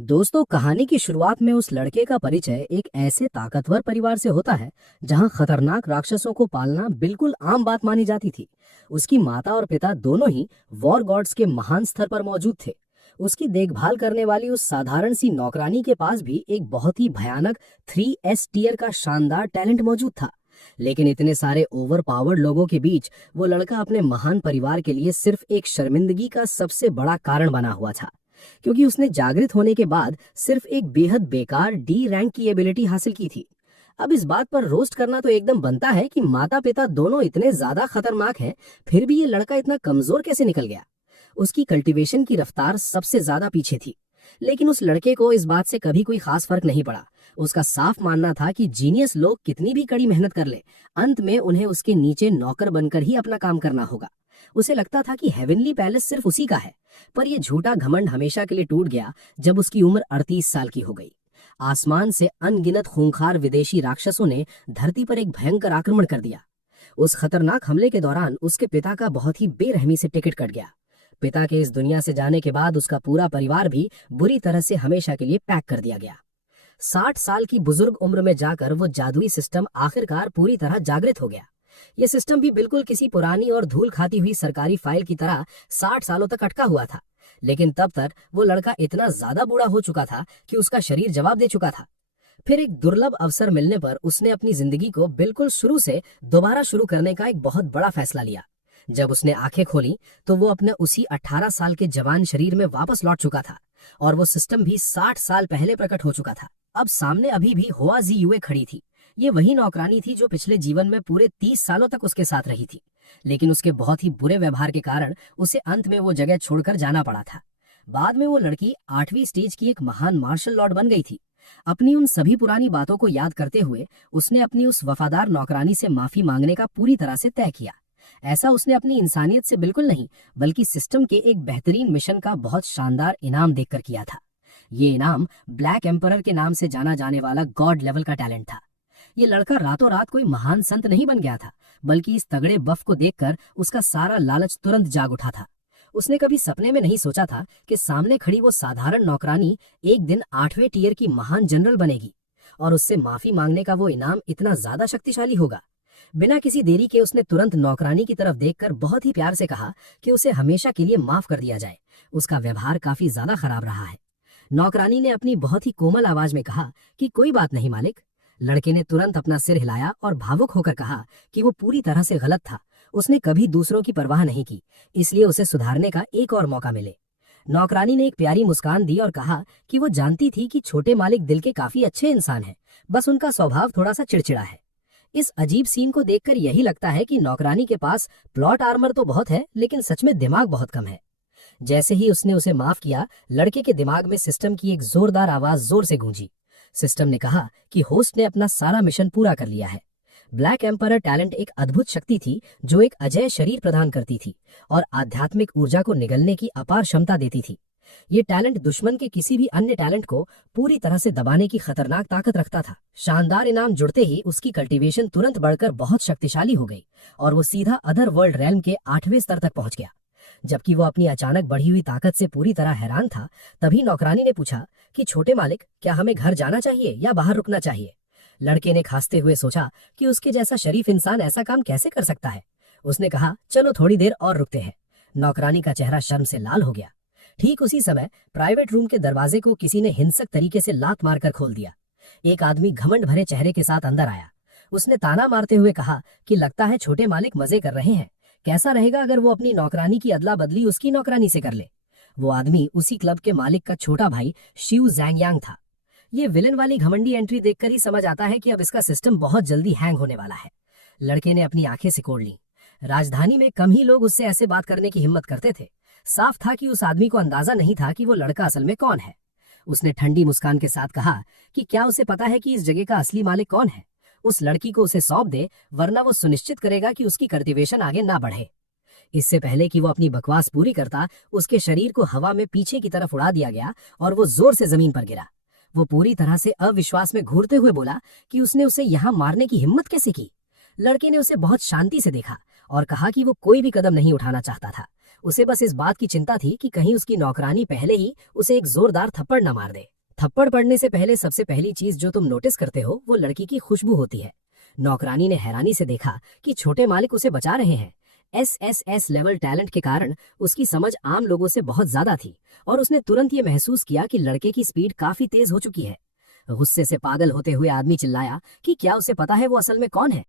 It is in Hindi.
दोस्तों, कहानी की शुरुआत में उस लड़के का परिचय एक ऐसे ताकतवर परिवार से होता है जहां खतरनाक राक्षसों को पालना बिल्कुल आम बात मानी जाती थी। उसकी माता और पिता दोनों ही वॉर गॉड्स के महान स्तर पर मौजूद थे। उसकी देखभाल करने वाली उस साधारण सी नौकरानी के पास भी एक बहुत ही भयानक 3S टियर का शानदार टैलेंट मौजूद था। लेकिन इतने सारे ओवर पावर्ड लोगों के बीच वो लड़का अपने महान परिवार के लिए सिर्फ एक शर्मिंदगी का सबसे बड़ा कारण बना हुआ था, क्योंकि उसने जागृत होने के बाद सिर्फ एक बेहद बेकार डी रैंक की एबिलिटी हासिल की थी। अब इस बात पर रोस्ट करना तो एकदम बनता है कि माता पिता दोनों इतने ज्यादा खतरनाक हैं, फिर भी ये लड़का इतना कमजोर कैसे निकल गया। उसकी कल्टीवेशन की रफ्तार सबसे ज्यादा पीछे थी, लेकिन उस लड़के को इस बात से कभी कोई खास फर्क नहीं पड़ा। उसका साफ मानना था कि जीनियस लोग कितनी भी कड़ी मेहनत कर ले, अंत में उन्हें उसके नीचे नौकर बनकर ही अपना काम करना होगा। उसे लगता था कि हेवनली पैलेस सिर्फ उसी का है, पर यह झूठा घमंड हमेशा के लिए टूट गया जब उसकी उम्र 38 साल की हो गई। आसमान से अनगिनत खूंखार विदेशी राक्षसों ने धरती पर एक भयंकर आक्रमण कर दिया। उस खतरनाक हमले के दौरान उसके पिता का बहुत ही बेरहमी से टिकट कट गया। पिता के इस दुनिया से जाने के बाद उसका पूरा परिवार भी बुरी तरह से हमेशा के लिए पैक कर दिया गया। 60 साल की बुजुर्ग उम्र में जाकर वो जादुई सिस्टम आखिरकार पूरी तरह जागृत हो गया। यह सिस्टम भी बिल्कुल किसी पुरानी और धूल खाती हुई सरकारी फाइल की तरह 60 सालों तक अटका हुआ था। लेकिन तब तक वो लड़का इतना ज्यादा बूढ़ा हो चुका था कि उसका शरीर जवाब दे चुका था। फिर एक दुर्लभ अवसर मिलने पर उसने अपनी जिंदगी को बिल्कुल शुरू से दोबारा शुरू करने का एक बहुत बड़ा फैसला लिया। जब उसने आंखें खोली तो वो अपने उसी 18 साल के जवान शरीर में वापस लौट चुका था, और वो सिस्टम भी 60 साल पहले प्रकट हो चुका था। अब सामने अभी भी हुआ जी युए खड़ी थी। ये वही नौकरानी थी जो पिछले जीवन में पूरे 30 सालों तक उसके साथ रही थी, लेकिन उसके बहुत ही बुरे व्यवहार के कारण उसे अंत में वो जगह छोड़कर जाना पड़ा था। बाद में वो लड़की 8वीं स्टेज की एक महान मार्शल लॉर्ड बन गई थी। अपनी उन सभी पुरानी बातों को याद करते हुए उसने अपनी उस वफादार नौकरानी से माफी मांगने का पूरी तरह से तय किया। ऐसा उसने अपनी इंसानियत से बिल्कुल नहीं, बल्कि सिस्टम के एक बेहतरीन मिशन का बहुत शानदार इनाम देखकर किया था। ये इनाम ब्लैक एम्परर के नाम से जाना जाने वाला गॉड लेवल का टैलेंट था। ये लड़का रातों रात कोई महान संत नहीं बन गया था, बल्कि इस तगड़े बफ को देखकर उसका सारा लालच तुरंत जाग उठा था। उसने कभी सपने में नहीं सोचा था कि सामने खड़ी वो साधारण नौकरानी एक दिन 8वें टियर की महान जनरल बनेगी, और उससे माफी मांगने का वो इनाम इतना ज्यादा शक्तिशाली होगा। बिना किसी देरी के उसने तुरंत नौकरानी की तरफ देखकर बहुत ही प्यार से कहा कि उसे हमेशा के लिए माफ कर दिया जाए। उसका व्यवहार काफी ज्यादा खराब रहा है। नौकरानी ने अपनी बहुत ही कोमल आवाज में कहा कि कोई बात नहीं मालिक। लड़के ने तुरंत अपना सिर हिलाया और भावुक होकर कहा कि वो पूरी तरह से गलत था। उसने कभी दूसरों की परवाह नहीं की, इसलिए उसे सुधारने का एक और मौका मिले। नौकरानी ने एक प्यारी मुस्कान दी और कहा कि वो जानती थी कि छोटे मालिक दिल के काफी अच्छे इंसान हैं, बस उनका स्वभाव थोड़ा सा चिड़चिड़ा है। इस अजीब सीन को देखकर यही लगता है कि नौकरानी के पास प्लॉट आर्मर तो बहुत है, लेकिन सच में दिमाग बहुत कम है। जैसे ही उसने उसे माफ किया, लड़के के दिमाग में सिस्टम की एक जोरदार आवाज जोर से गूंजी। सिस्टम ने कहा कि होस्ट ने अपना सारा मिशन पूरा कर लिया है। ब्लैक एम्परर टैलेंट एक अद्भुत शक्ति थी जो एक अजय शरीर प्रदान करती थी और आध्यात्मिक ऊर्जा को निगलने की अपार क्षमता देती थी। ये टैलेंट दुश्मन के किसी भी अन्य टैलेंट को पूरी तरह से दबाने की खतरनाक ताकत रखता था। शानदार इनाम जुड़ते ही उसकी कल्टीवेशन तुरंत बढ़कर बहुत शक्तिशाली हो गई और वो सीधा अदर वर्ल्ड रेल्म के 8वें स्तर तक पहुंच गया। जबकि वो अपनी अचानक बढ़ी हुई ताकत से पूरी तरह हैरान था, तभी नौकरानी ने पूछा कि छोटे मालिक, क्या हमें घर जाना चाहिए या बाहर रुकना चाहिए। लड़के ने खांसते हुए सोचा कि उसके जैसा शरीफ इंसान ऐसा काम कैसे कर सकता है। उसने कहा, चलो थोड़ी देर और रुकते हैं। नौकरानी का चेहरा शर्म से लाल हो गया। ठीक उसी समय प्राइवेट रूम के दरवाजे को किसी ने हिंसक तरीके से लात मारकर खोल दिया। एक आदमी घमंड भरे चेहरे के साथ अंदर आया। उसने ताना मारते हुए कहा कि लगता है छोटे मालिक मजे कर रहे हैं। कैसा रहेगा अगर वो अपनी नौकरानी की अदला बदली उसकी नौकरानी से कर ले। वो आदमी उसी क्लब के मालिक का छोटा भाई शिव जैंगयांग था। ये विलन वाली घमंडी एंट्री देखकर ही समझ आता है कि अब इसका सिस्टम बहुत जल्दी हैंग होने वाला है। लड़के ने अपनी आंखें सिकोड़ ली। राजधानी में कम ही लोग उससे ऐसे बात करने की हिम्मत करते थे। साफ था कि उस आदमी को अंदाजा नहीं था कि वो लड़का असल में कौन है। उसने ठंडी मुस्कान के साथ कहा कि क्या उसे पता है कि इस जगह का असली मालिक कौन है। उस लड़की को उसे सौंप दे, वरना वो सुनिश्चित करेगा कि उसकी कल्टीवेशन आगे ना बढ़े। इससे पहले कि वो अपनी बकवास पूरी करता, उसके शरीर को हवा में पीछे की तरफ उड़ा दिया गया और वो जोर से जमीन पर गिरा। वो पूरी तरह से अविश्वास में घूरते हुए बोला कि उसने उसे यहाँ मारने की हिम्मत कैसे की। लड़के ने उसे बहुत शांति से देखा और कहा कि वो कोई भी कदम नहीं उठाना चाहता था। उसे बस इस बात की चिंता थी कि कहीं उसकी नौकरानी पहले ही उसे एक जोरदार थप्पड़ न मार दे। थप्पड़ पड़ने से पहले सबसे पहली चीज जो तुम नोटिस करते हो वो लड़की की खुशबू होती है। नौकरानी ने हैरानी से देखा कि छोटे मालिक उसे बचा रहे हैं। एसएसएस लेवल टैलेंट के कारण उसकी समझ आम लोगों से बहुत ज्यादा थी और उसने तुरंत ये महसूस किया कि लड़के की स्पीड काफी तेज हो चुकी है। गुस्से से पागल होते हुए आदमी चिल्लाया कि क्या उसे पता है वो असल में कौन है।